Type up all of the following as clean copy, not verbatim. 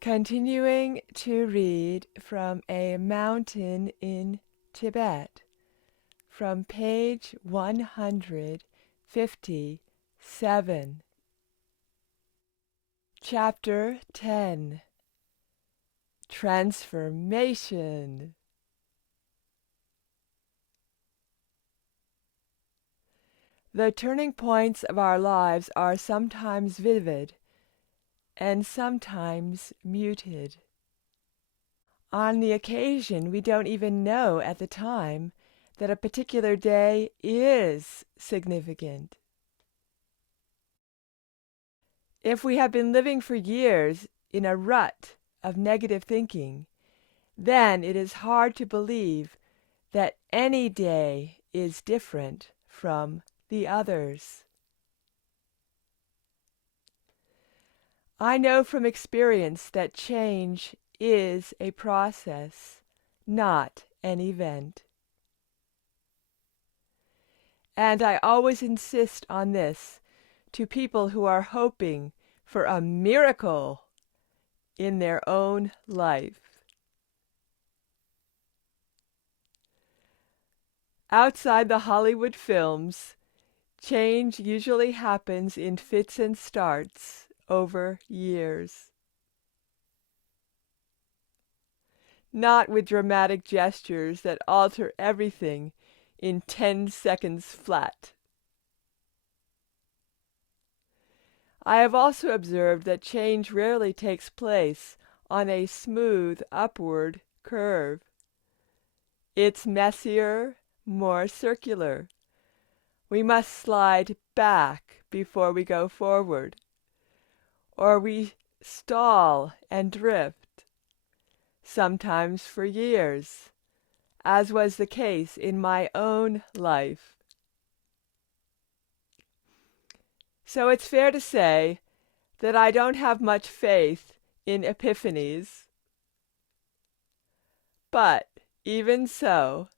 Continuing to read from A Mountain in Tibet, from page 157. Chapter 10. Transformation. The turning points of our lives are sometimes vivid and sometimes muted. On the occasion, we don't even know at the time that a particular day is significant. If we have been living for years in a rut of negative thinking, then it is hard to believe that any day is different from the others. I know from experience that change is a process, not an event. And I always insist on this to people who are hoping for a miracle in their own life. Outside the Hollywood films, change usually happens in fits and starts over years. Not with dramatic gestures that alter everything in 10 seconds flat. I have also observed that change rarely takes place on a smooth upward curve. It's messier, more circular. We must slide back before we go forward, or we stall and drift, sometimes for years, as was the case in my own life. So it's fair to say that I don't have much faith in epiphanies. But even so,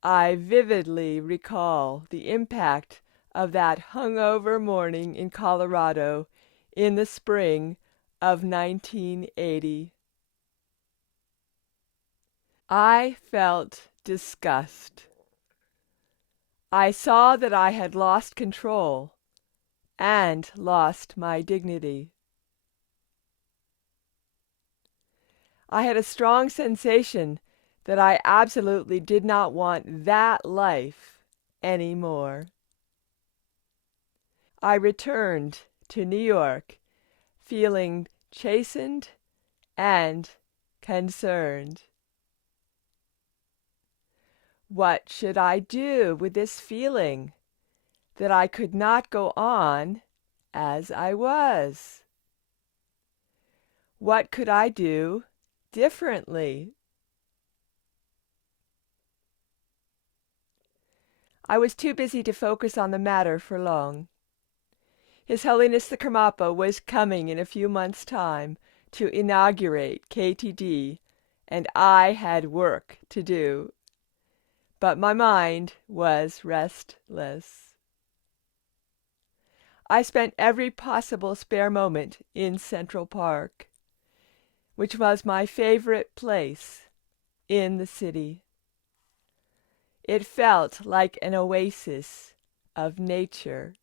I vividly recall the impact of that hungover morning in Colorado in the spring of 1980. I felt disgust. I saw that I had lost control and lost my dignity. I had a strong sensation that I absolutely did not want that life anymore. I returned to New York feeling chastened and concerned. What should I do with this feeling that I could not go on as I was? What could I do differently? I was too busy to focus on the matter for long. His Holiness the Karmapa was coming in a few months' time to inaugurate KTD, and I had work to do. But my mind was restless. I spent every possible spare moment in Central Park, which was my favorite place in the city. It felt like an oasis of nature.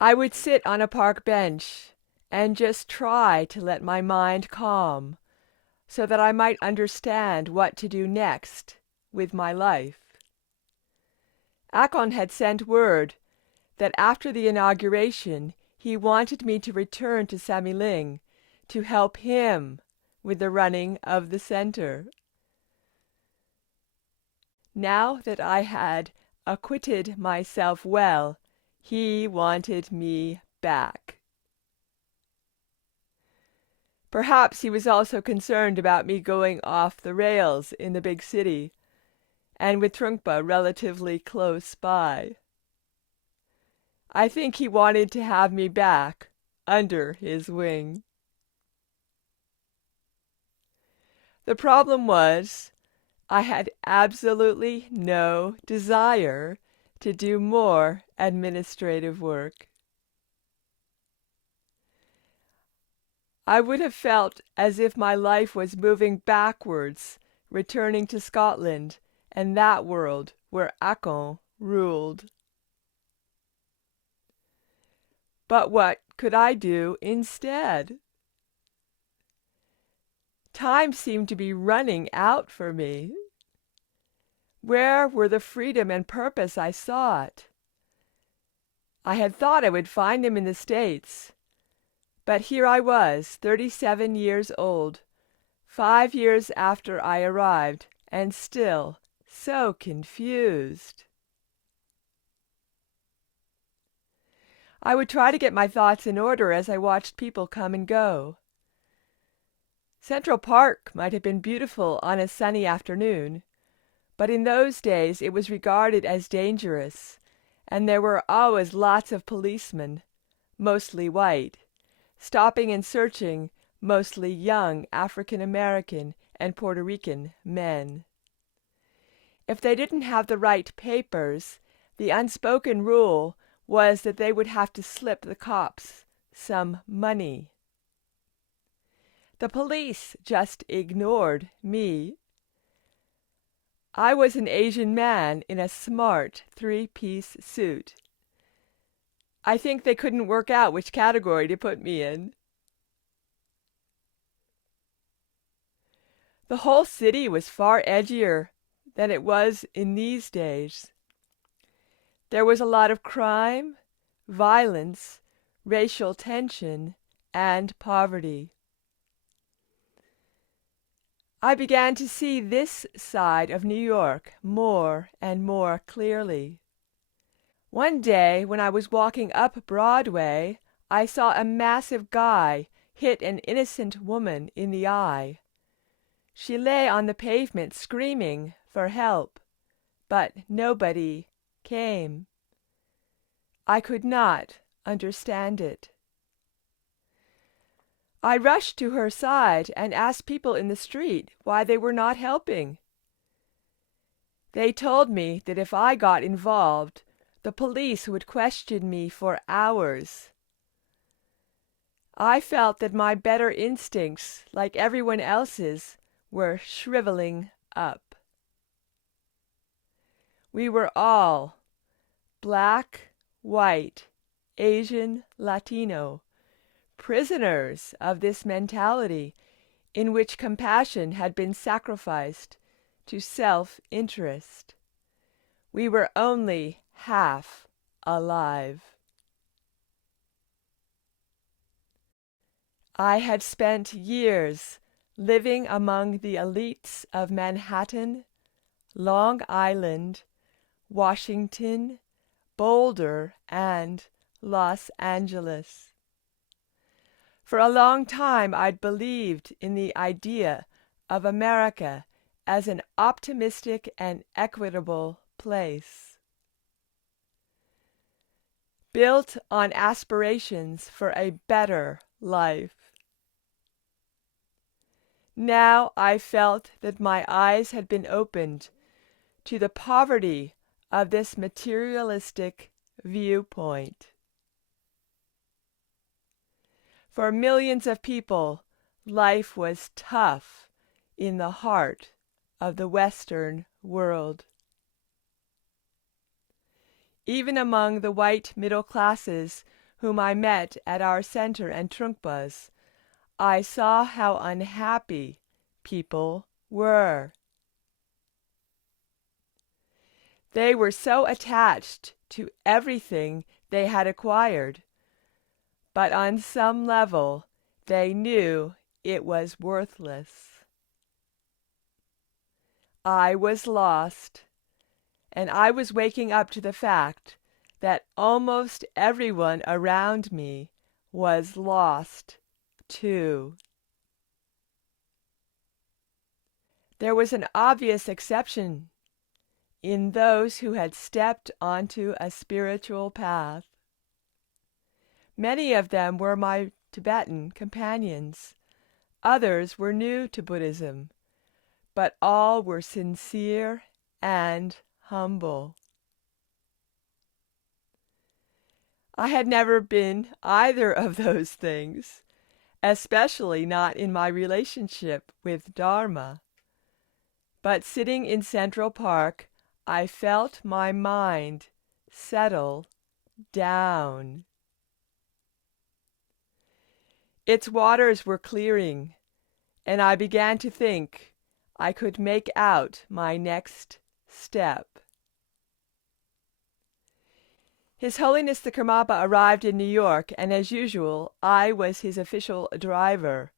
I would sit on a park bench and just try to let my mind calm so that I might understand what to do next with my life. Akon had sent word that after the inauguration he wanted me to return to Samiling to help him with the running of the center. Now that I had acquitted myself well, he wanted me back. Perhaps he was also concerned about me going off the rails in the big city, and with Trungpa relatively close by. I think he wanted to have me back under his wing. The problem was, I had absolutely no desire to do more administrative work. I would have felt as if my life was moving backwards, returning to Scotland and that world where Akon ruled. But what could I do instead? Time seemed to be running out for me. Where were the freedom and purpose I sought? I had thought I would find them in the States. But here I was, 37 years old, 5 years after I arrived, and still so confused. I would try to get my thoughts in order as I watched people come and go. Central Park might have been beautiful on a sunny afternoon, but in those days it was regarded as dangerous, and there were always lots of policemen, mostly white, stopping and searching mostly young African American and Puerto Rican men. If they didn't have the right papers, the unspoken rule was that they would have to slip the cops some money. The police just ignored me. I was an Asian man in a smart 3-piece suit. I think they couldn't work out which category to put me in. The whole city was far edgier than it was in these days. There was a lot of crime, violence, racial tension, and poverty. I began to see this side of New York more and more clearly. One day when I was walking up Broadway, I saw a massive guy hit an innocent woman in the eye. She lay on the pavement screaming for help, but nobody came. I could not understand it. I rushed to her side and asked people in the street why they were not helping. They told me that if I got involved, the police would question me for hours. I felt that my better instincts, like everyone else's, were shriveling up. We were all, black, white, Asian, Latino, prisoners of this mentality in which compassion had been sacrificed to self-interest. We were only half alive. I had spent years living among the elites of Manhattan, Long Island, Washington, Boulder, and Los Angeles. For a long time I'd believed in the idea of America as an optimistic and equitable place, built on aspirations for a better life. Now I felt that my eyes had been opened to the poverty of this materialistic viewpoint. For millions of people, life was tough in the heart of the Western world. Even among the white middle classes whom I met at our center and Trungpas, I saw how unhappy people were. They were so attached to everything they had acquired, but on some level they knew it was worthless. I was lost, and I was waking up to the fact that almost everyone around me was lost too. There was an obvious exception in those who had stepped onto a spiritual path. Many of them were my Tibetan companions. Others were new to Buddhism, but all were sincere and humble. I had never been either of those things, especially not in my relationship with Dharma. But sitting in Central Park, I felt my mind settle down. Its waters were clearing, and I began to think I could make out my next step. His Holiness the Karmapa arrived in New York, and as usual, I was his official driver.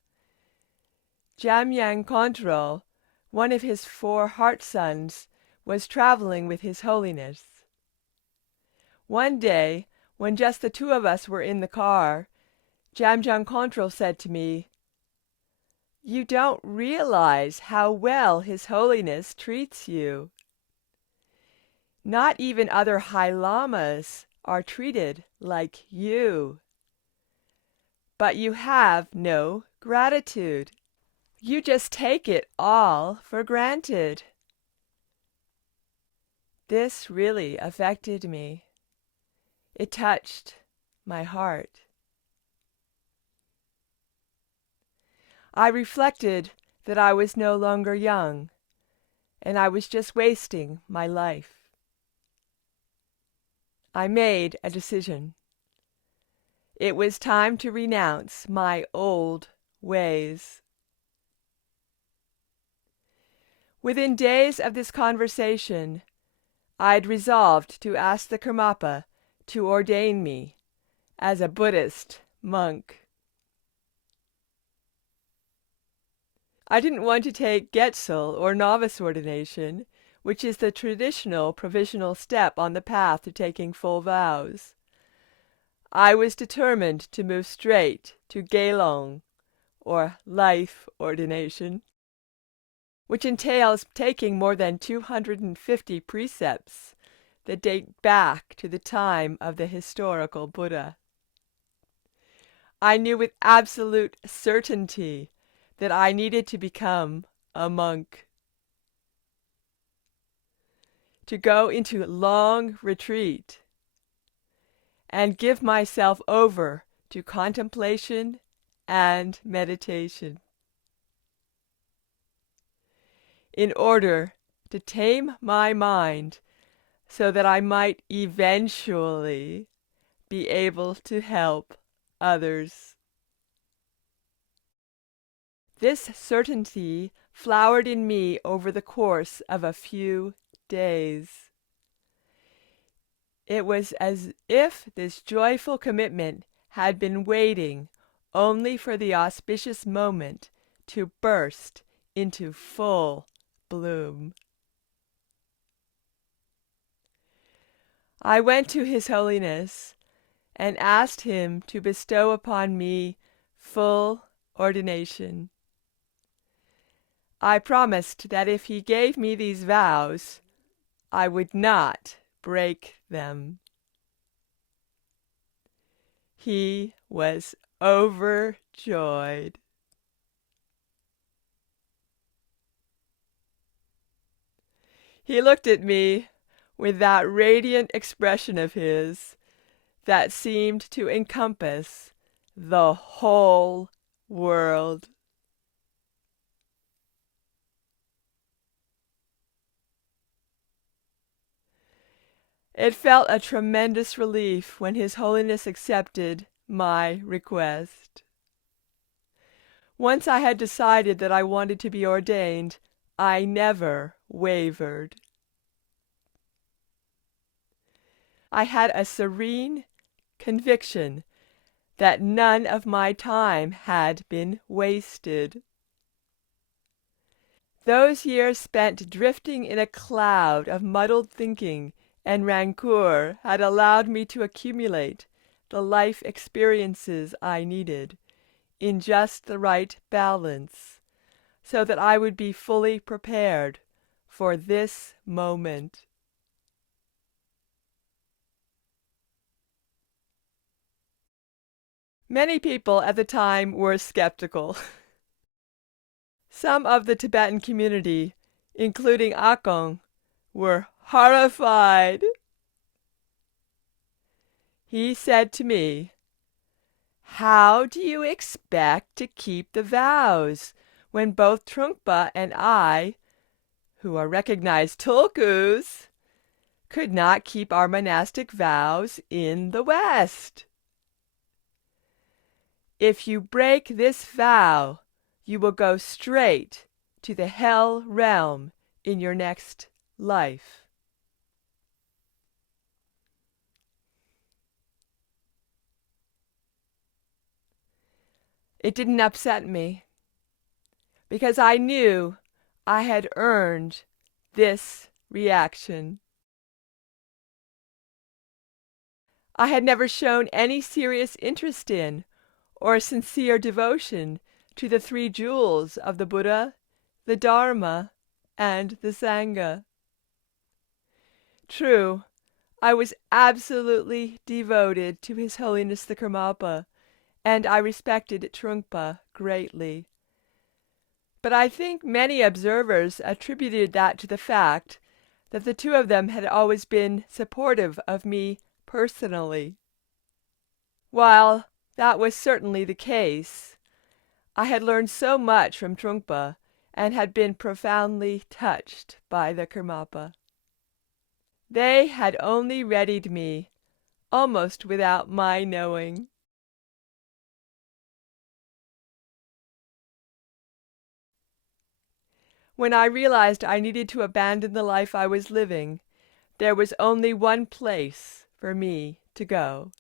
Jamyang Kongtrul, one of his 4 heart sons, was traveling with His Holiness. One day, when just the 2 of us were in the car, Jamyang Kongtrul said to me, "You don't realize how well His Holiness treats you. Not even other High Lamas are treated like you. But you have no gratitude. You just take it all for granted." This really affected me. It touched my heart. I reflected that I was no longer young, and I was just wasting my life. I made a decision. It was time to renounce my old ways. Within days of this conversation, I'd resolved to ask the Karmapa to ordain me as a Buddhist monk. I didn't want to take Getsul or novice ordination, which is the traditional provisional step on the path to taking full vows. I was determined to move straight to Gelong, or life ordination, which entails taking more than 250 precepts that date back to the time of the historical Buddha. I knew with absolute certainty that I needed to become a monk, to go into long retreat and give myself over to contemplation and meditation, in order to tame my mind so that I might eventually be able to help others. This certainty flowered in me over the course of a few days. It was as if this joyful commitment had been waiting only for the auspicious moment to burst into full bloom. I went to His Holiness and asked him to bestow upon me full ordination. I promised that if he gave me these vows, I would not break them. He was overjoyed. He looked at me with that radiant expression of his that seemed to encompass the whole world. It felt a tremendous relief when His Holiness accepted my request. Once I had decided that I wanted to be ordained, I never wavered. I had a serene conviction that none of my time had been wasted. Those years spent drifting in a cloud of muddled thinking and rancor had allowed me to accumulate the life experiences I needed in just the right balance, so that I would be fully prepared for this moment. Many people at the time were skeptical. Some of the Tibetan community, including Akong, were horrified. He said to me, How do you expect to keep the vows when both Trungpa and I, who are recognized tulkus, could not keep our monastic vows in the West? If you break this vow, you will go straight to the hell realm in your next life. It didn't upset me, because I knew I had earned this reaction. I had never shown any serious interest in or sincere devotion to the three jewels of the Buddha, the Dharma, and the Sangha. True, I was absolutely devoted to His Holiness the Karmapa, and I respected Trungpa greatly. But I think many observers attributed that to the fact that the two of them had always been supportive of me personally. While that was certainly the case, I had learned so much from Trungpa and had been profoundly touched by the Karmapa. They had only readied me, almost without my knowing. When I realized I needed to abandon the life I was living, there was only one place for me to go.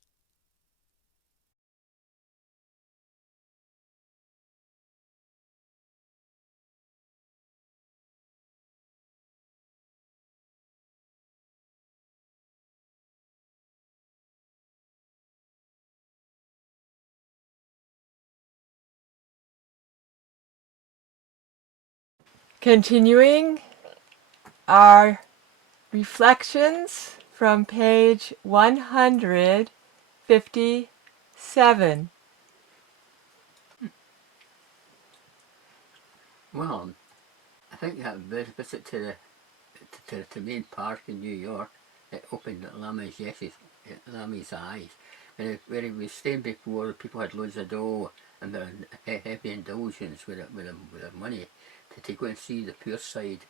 Continuing our reflections from page 157. Well, I think that visit to the main park in New York, it opened Lama's eyes. Where he was staying before, people had loads of dough and their heavy indulgence with their money to go and see the poor side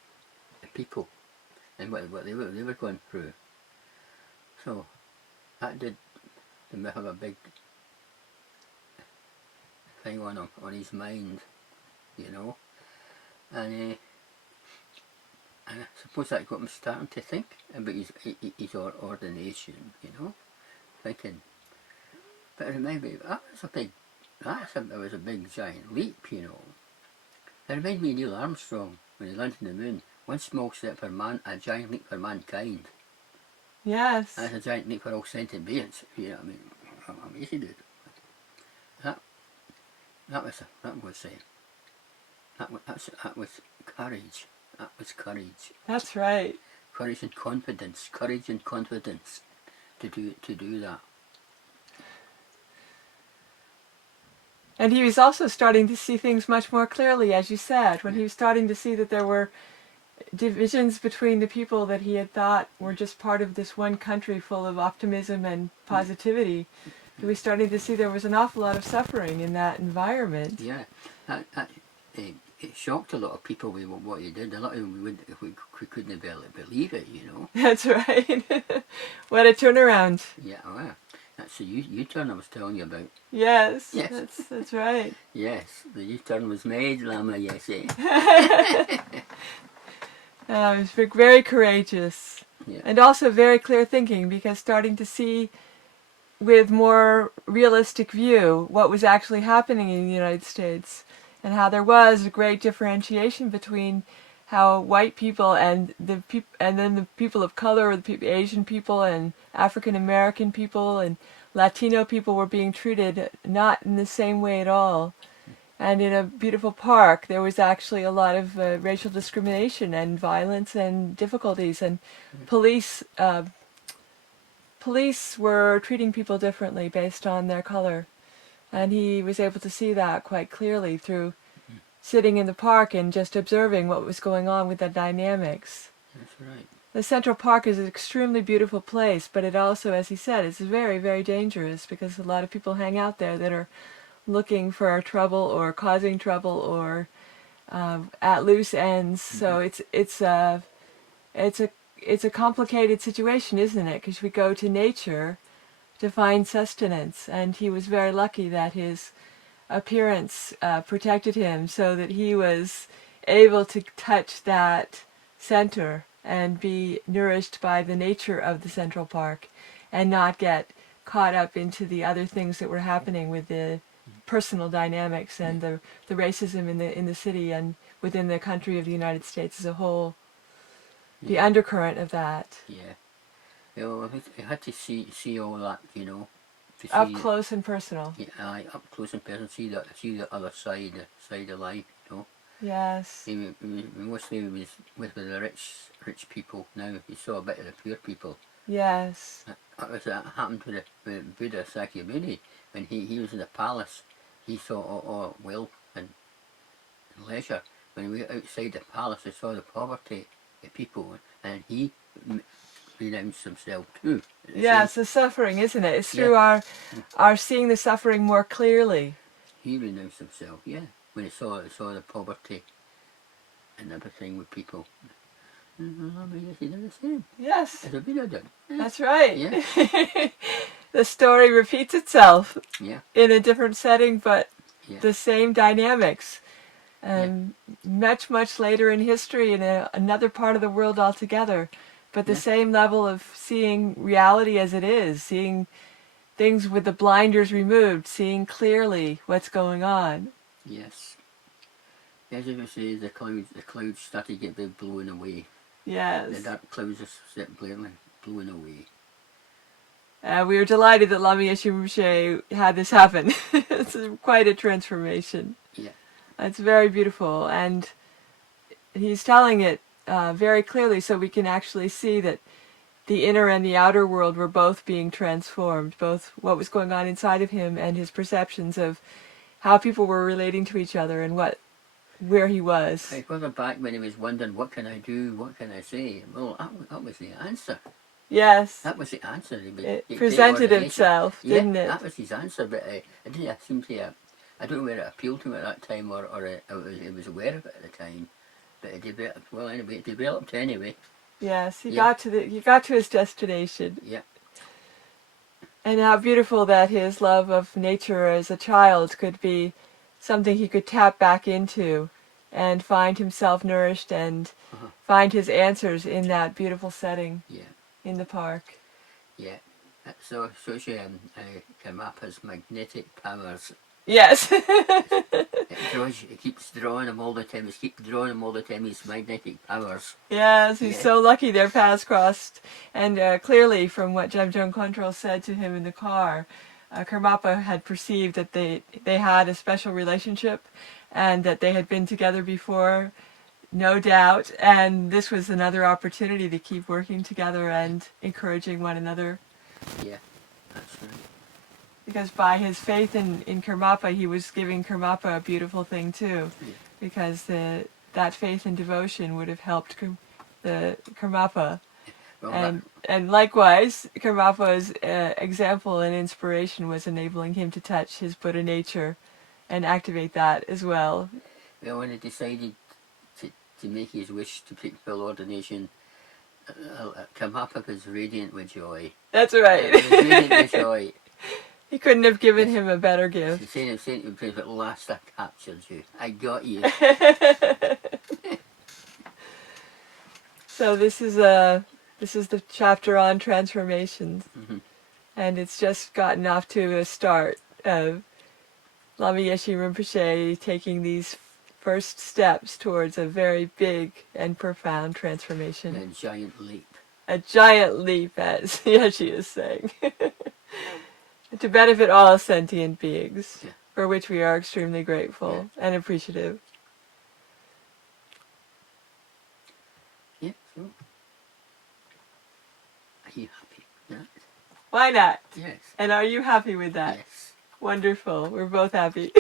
of people and what they were going through. So that did have a big thing on his mind, you know. And I suppose that got him starting to think about his ordination, you know, thinking. But it reminded me, it was a big giant leap, you know. It reminded me of Neil Armstrong when he landed on the moon. One small step for man, a giant leap for mankind. Yes. That's a giant leap for all sentient beings, you know what I mean? Amazing, dude. That was courage. That was courage. That's right. Courage and confidence to do that. And he was also starting to see things much more clearly, as you said, when he was starting to see that there were divisions between the people that he had thought were just part of this one country full of optimism and positivity. He was starting to see there was an awful lot of suffering in that environment. Yeah, it shocked a lot of people with what he did. A lot of them we couldn't believe it, you know. That's right. What a turnaround. Yeah, well, that's the U-turn I was telling you about. Yes. That's right. Yes, the U-turn was made, Lama Yeshe. It was very courageous. Yeah. And also very clear thinking, because starting to see with more realistic view what was actually happening in the United States, and how there was a great differentiation between how white people and then the people of color, the Asian people and African American people and Latino people were being treated not in the same way at all. And in a beautiful park, there was actually a lot of racial discrimination and violence and difficulties, and police were treating people differently based on their color. And he was able to see that quite clearly through sitting in the park and just observing what was going on with the dynamics. That's right. The Central Park is an extremely beautiful place, but it also, as he said, is very, very dangerous because a lot of people hang out there that are looking for trouble or causing trouble or at loose ends. Mm-hmm. So it's a it's a complicated situation, isn't it? Because we go to nature to find sustenance, and he was very lucky that his appearance protected him, so that he was able to touch that center and be nourished by the nature of the Central Park, and not get caught up into the other things that were happening with the personal dynamics and the racism in the city and within the country of the United States as a whole. The Yeah. undercurrent of that. Yeah. You know, I had to see all that, you know, to Up see, close and personal. yeah, up close and personal, see the other side of life, you know. Yes. Mostly with the rich people. Now you saw a bit of the poor people. Yes. That happened to the Buddha Sakyamuni when he was in the palace. He saw all wealth and leisure. When he went outside the palace, he saw the poverty of people, and he renounced himself too. Yeah, it's the suffering, isn't it? It's Yeah, through our seeing the suffering more clearly. he renounced himself. Yeah, when he saw the poverty and everything with people. Lama Yeshe did the same. Yes, As a Buddha did. Yeah. that's right. Yeah. The story repeats itself Yeah. in a different setting, but Yeah. the same dynamics. Yeah. Much, much later in history, in another part of the world altogether, but the Yeah. same level of seeing reality as it is, seeing things with the blinders removed, seeing clearly what's going on. Yes. As you say, the clouds started to get big, blown away. The Yes. dark clouds are blatantly blown away. We were delighted that Lama Yeshe Rinpoche had this happen. It's quite a transformation. Yeah. It's very beautiful, and he's telling it very clearly so we can actually see that the inner and the outer world were both being transformed, both what was going on inside of him and his perceptions of how people were relating to each other and where he was. Like further back when he was wondering, what can I do, what can I say? Well, that was the answer. Yes. That was the answer. It presented itself, yeah, didn't it? that was his answer, but I didn't seem to. I don't know whether it appealed to him at that time or he was aware of it at the time. But it developed. Well, anyway, it developed anyway. Yes, he got to his destination. Yeah. And how beautiful that his love of nature as a child could be something he could tap back into and find himself nourished and find his answers in that beautiful setting. Yeah. In the park. Yeah. So shows you Karmapa's magnetic powers. Yes. It keeps drawing him all the time. It keeps drawing him all the time. His magnetic powers. Yes, he's so lucky their paths crossed. And clearly, from what Jamjong Kongtrul said to him in the car, Karmapa had perceived that they had a special relationship, and that they had been together before, no doubt. And this was another opportunity to keep working together and encouraging one another. Yeah, that's right. Because by his faith in Karmapa, he was giving Karmapa a beautiful thing too. Yeah. Because that faith and devotion would have helped the Karmapa. Well, and likewise, Karmapa's example and inspiration was enabling him to touch his Buddha nature and activate that as well. Well, when he decided to make his wish to take full ordination, Karmapa was radiant with joy. That's right. Radiant with joy. He couldn't have given him a better gift. Saying to him, at last I captured you. I got you. So this is the chapter on transformations, and it's just gotten off to a start of Lama Yeshe Rinpoche taking these first steps towards a very big and profound transformation. A giant leap. A giant leap, as Yeshe is saying. To benefit all sentient beings, for which we are extremely grateful and appreciative. Yeah, so. Are you happy with that? Why not? Yes. And are you happy with that? Yes. Wonderful. We're both happy.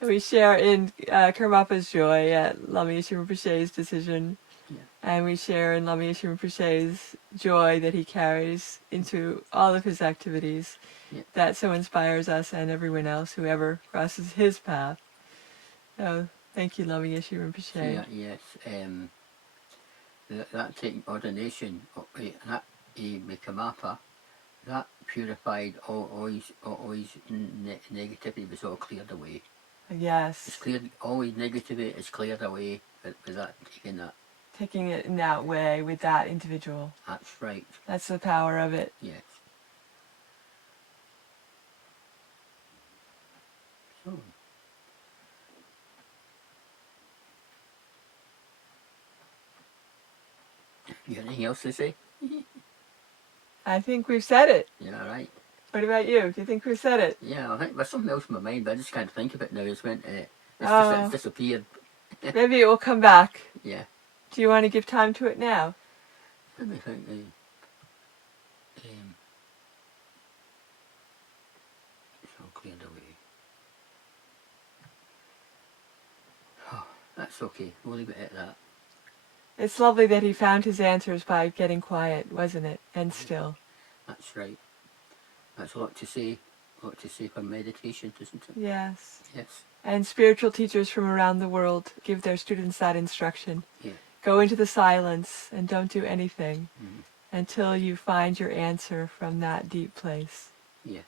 We share in Karmapa's joy at Lama Yeshe Rinpoche's decision. Yeah. And we share in Lama Yeshe Rinpoche's joy that he carries into all of his activities. Yeah. That so inspires us and everyone else who ever crosses his path. So thank you, Lama Yeshe Rinpoche. So, yes, that taking ordination, that Mikamapa, that purified all his negativity was all cleared away. Yes. It's cleared, all his negativity is cleared away with that, taking that. Taking it in that way with that individual. That's right. That's the power of it. Yes. So, you got anything else to say? I think we've said it. Yeah, right. What about you? Do you think we've said it? Yeah, I think there's something else in my mind, but I just can't think of it now. It's disappeared. Maybe it will come back. Yeah. Do you want to give time to it now? Let me think. It's all cleared away. Oh, that's okay. We'll leave it at that. It's lovely that he found his answers by getting quiet, wasn't it? And still. That's right. That's a lot to say. A lot to say for meditation, isn't it? Yes. Yes. And spiritual teachers from around the world give their students that instruction. Yeah. Go into the silence and don't do anything Mm-hmm. until you find your answer from that deep place. Yes.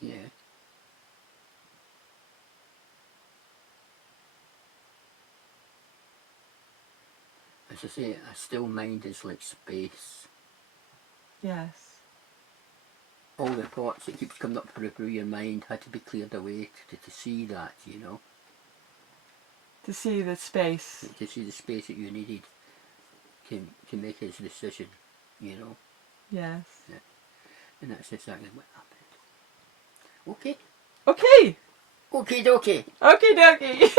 Yeah. As I say, a still mind is like space. Yes. All the thoughts that keeps coming up through your mind had to be cleared away to see that, you know. To see the space. To see the space that you needed to make his decision, you know. Yes. Yeah. And that's exactly what happened. Okay. Okay. Okay dokie. Okie dokie.